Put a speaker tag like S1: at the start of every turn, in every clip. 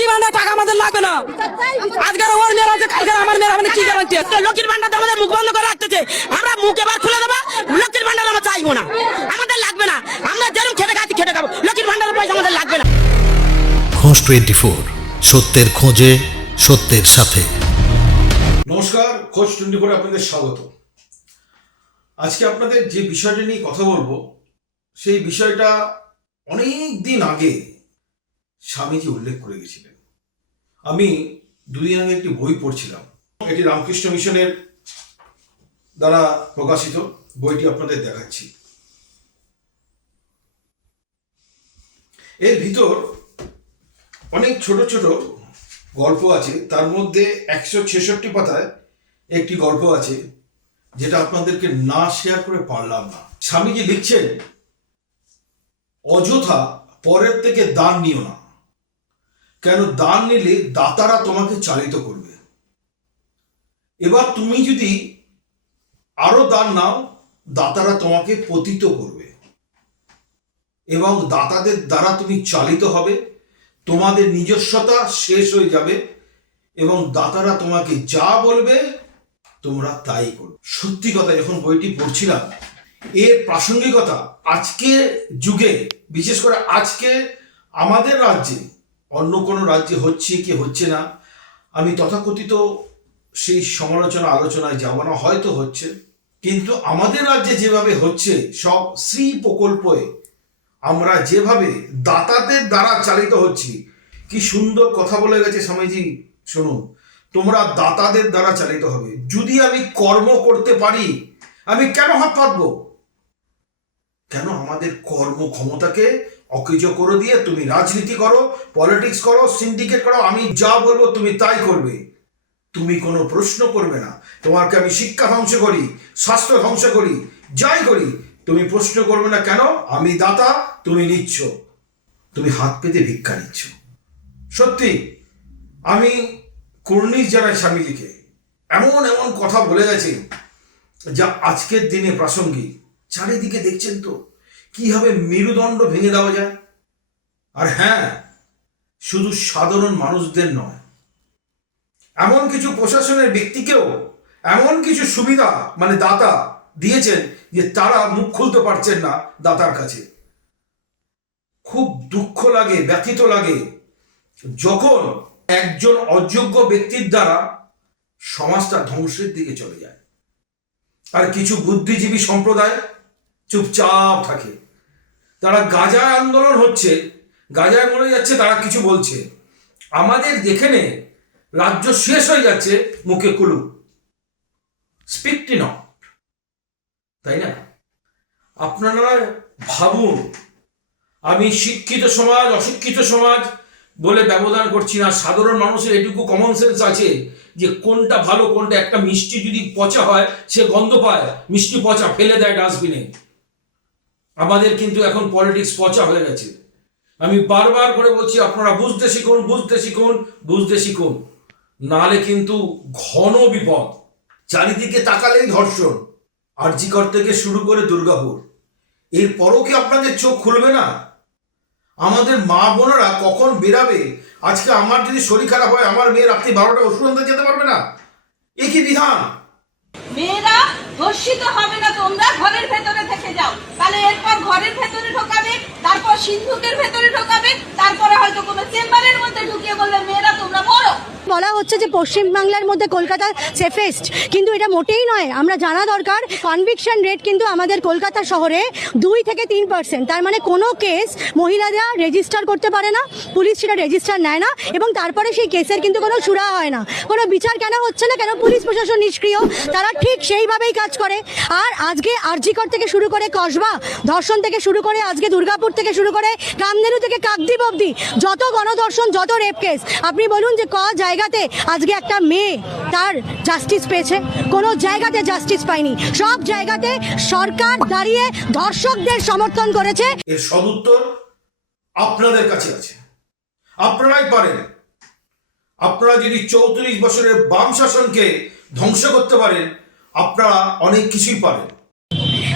S1: লক্ষ্মী ভান্ডার টাকা আমাদের লাগবে না। আজকের ওর মেয়ের আছে কালকে আমার মেয়ের আমাদের কি গ্যারান্টি লক্ষ্মীর ভান্ডার আমাদের মুখ বন্ধ করে রাখতেছে। আমরা মুখ এবার খুলে দেবো লক্ষ্মীর ভান্ডার আমরা চাইব না। আমাদের লাগবে না। আমরা যেরকম খেটে খাচ্ছি খেটে খাব। লক্ষ্মীর ভান্ডারের পয়সা আমাদের লাগবে না।
S2: খোঁজ টোয়েন্টি ফোর সত্যের খোঁজে সত্যের সাথে।
S3: নমস্কার খোঁজ টোয়েন্টি ফোরে আপনাদের স্বাগত। আজকে আপনাদের যে বিষয়টা নিয়ে কথা বলব সেই বিষয়টা অনেক দিন আগে স্বামীজি উল্লেখ করে গেছিলেন। আমি দুদিন আগে একটি বই পড়ছিলাম। এটি রামকৃষ্ণ মিশনের দ্বারা প্রকাশিত। বইটি আপনাদের দেখাচ্ছি। এর ভিতর অনেক ছোট ছোট গল্প আছে। তার মধ্যে একশো ছেষট্টি পাতায় একটি গল্প আছে, যেটা আপনাদেরকে না শেয়ার করে পারলাম না। স্বামীজি লিখছেন, অযথা পরের থেকে দান নিও না। কেন দান নিলে দাতারা তোমাকে চালিত করবে? এবার তুমি যদি আরও দান নাও, দাতারা তোমাকে পতিত করবে। এবং দাতাদের দ্বারা তুমি চালিত হবে, তোমাদের নিজস্বতা শেষ হয়ে যাবে, এবং দাতারা তোমাকে যা বলবে, তোমরা তাই করো সত্যি কথা, যখন বইটি পড়ছিলাম, এর প্রাসঙ্গিকতা আজকে যুগে, বিশেষ করে আজকে আমাদের রাজ্যে অন্য কোনো রাজ্যে হচ্ছে কি হচ্ছে না, আমি তথাকথিত সেই সমালোচনা আলোচনায় যাব না, হয়তো হচ্ছে। কিন্তু আমাদের রাজ্যে যেভাবে হচ্ছে, সব শ্রী প্রকল্পে আমরা যেভাবে দাতাদের দ্বারা চালিত হচ্ছি, কি সুন্দর কথা বলে গেছে স্বামীজি, শুনুন। তোমরা দাতাদের দ্বারা চালিত হবে। যদি আমি কর্ম করতে পারি, আমি কেন হাত পাতবো? কেন আমাদের কর্ম ক্ষমতাকে অকেজ করে দিয়ে তুমি রাজনীতি করো পলিটিক্স করো সিন্ডিকেট করো, আমি যা বলব তুমি তাই করবে। তুমি কোনো প্রশ্ন করবে না। তোমাকে আমি শিক্ষা ধ্বংস করি, স্বাস্থ্য ধ্বংস করি, যাই করি, তুমি প্রশ্ন করবে না কেন? আমি দাতা, তুমি নিচ্ছ। তুমি হাত পেতে ভিক্ষা নিচ্ছ। সত্যি, আমি কর্নিশ জানাই স্বামীজিকে। এমন এমন কথা বলে গেছে যা আজকের দিনে প্রাসঙ্গিক। চারিদিকে দেখছেন তো? কীভাবে মেরুদণ্ড ভেঙে দেওয়া যায়? আর হ্যাঁ শুধু সাধারণ মানুষদের নয়, এমন কিছু প্রশাসনের ব্যক্তিকেও এমন কিছু সুবিধা মানে দাতা দিয়েছেন যে তারা মুখ খুলতে পারছেন না দাতার কাছে। খুব দুঃখ লাগে, ব্যথিত লাগে যখন একজন অযোগ্য ব্যক্তির দ্বারা সমাজটা ধ্বংসের দিকে চলে যায়। আর কিছু বুদ্ধিজীবী সম্প্রদায় চুপচাপ থাকে। তারা গাজায় আন্দোলন হচ্ছে, গাজায় মরে যাচ্ছে, তারা কিছু বলছে। আমাদের যেখানে রাজ্য শেষ হয়ে যাচ্ছে, মুখে কুলু। স্পিকটি নট তাই না? আপনারা ভাবুন, আমি শিক্ষিত সমাজ, অশিক্ষিত সমাজ বলে ব্যবধান করছি না। সাধারণ মানুষের এটুকু কমন সেন্স আছে যে কোনটা ভালো, কোনটা একটা মিষ্টি যদি পচা হয়, সে গন্ধ পায়। মিষ্টি পচা, ফেলে দেয় ডাস্টবিনে আমাদের কিন্তু এখন পলিটিক্স পচা হয়ে গেছে। আমি বারবার করে বলছি, আপনারা বুঝতে শিখুন বুঝতে শিখুন বুঝতে শিখুন। নাহলে কিন্তু ঘন বিপদ। চারিদিকে তাকালেই ধর্ষণ আরজিকর থেকে শুরু করে দুর্গাপুর। এরপরও কি আপনাদের চোখ খুলবে না? আমাদের মা বোনেরা কখন বেরাবে? আজকে আমার যদি শরীর খারাপ হয়, আমার মেয়ে রাত্রি বারোটা ওষুধ আনতে যেতে পারবে না? এ কি বিধান?
S4: মেয়েরা, ধর্ষিত হবে না তোমরা, ঘরের ভেতরে থেকে যাও। তাহলে এরপর ঘরের ভেতরে ঢোকাবে, তারপর সিন্ধুকের ভেতরে ঢোকাবে, তারপরে হয়তো কোনো চেম্বারের মধ্যে ঢুকিয়ে বলবে মেয়েরা তোমরা মরো
S5: বলা হচ্ছে যে পশ্চিমবাংলার মধ্যে কলকাতা সেফেস্ট কিন্তু এটা মোটেই নয়। আমরা জানা দরকার কনভিকশন রেট কিন্তু আমাদের কলকাতা শহরে দুই থেকে তিন পার্সেন্ট তার মানে কোনো কেস মহিলারা রেজিস্টার করতে পারে না, পুলিশ সেটা রেজিস্টার নেয় না, এবং তারপরে সেই কেসের কিন্তু কোনো সুরা হয় না। কোনো বিচার কেন হচ্ছে না? কেন পুলিশ প্রশাসন নিষ্ক্রিয়? তারা ঠিক সেইভাবেই কাজ করে। আর আজকে আরজিকর থেকে শুরু করে কসবা, ধর্ষণ থেকে শুরু করে আজকে দুর্গাপুর থেকে শুরু করে কামধেনু থেকে কাকদ্বীপ অবধি, যত গণধর্ষণ, যত রেপ কেস আপনি বলুন যে ক জায়গাতে আজকে একটা মেয়ে তার জাস্টিস পেয়েছে। কোনো জায়গাতে জাস্টিস পায়নি। সব জায়গাতে সরকার দাঁড়িয়ে ধর্ষকদের সমর্থন করেছে।
S3: এর সদুত্তর আপনাদের কাছে আছে। আপনারাই পারেন। আপনারা যদি চৌত্রিশ বছরের বাম শাসনকে ধ্বংস করতে পারেন, আপনারা অনেক কিছুই পারেন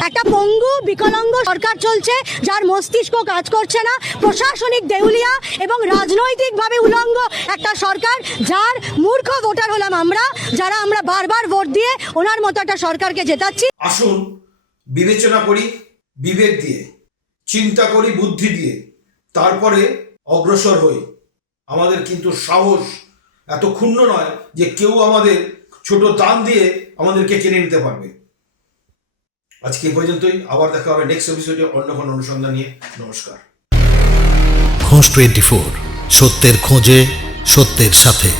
S5: একটা পঙ্গু বিকলাঙ্গ সরকার চলছে, যার মস্তিষ্ক কাজ করছে না। প্রশাসনিক দেউলিয়া এবং রাজনৈতিকভাবে উলঙ্গ একটা সরকার, যার মূর্খ ভোটার হলাম আমরা, যারা আমরা বারবার ভোট দিয়ে ওনার মতো একটা সরকারকে জেতাচ্ছি।
S3: আসুন, বিবেচনা করি, বিবেক দিয়ে, চিন্তা করি, বুদ্ধি দিয়ে, তারপরে অগ্রসর হই। আমাদের কিন্তু সাহস এত ক্ষুণ্ণ নয় যে কেউ আমাদের ছোট দান দিয়ে আমাদেরকে কিনে নিতে পারবে। আজকে পর্যন্তই। আবার দেখা হবে নেক্সট এপিসোডে অন্য কোনো অনুসন্ধান নিয়ে। নমস্কার।
S2: খোঁজ টোয়েন্টি ফোর সত্যের খোঁজে, সত্যের সাথে।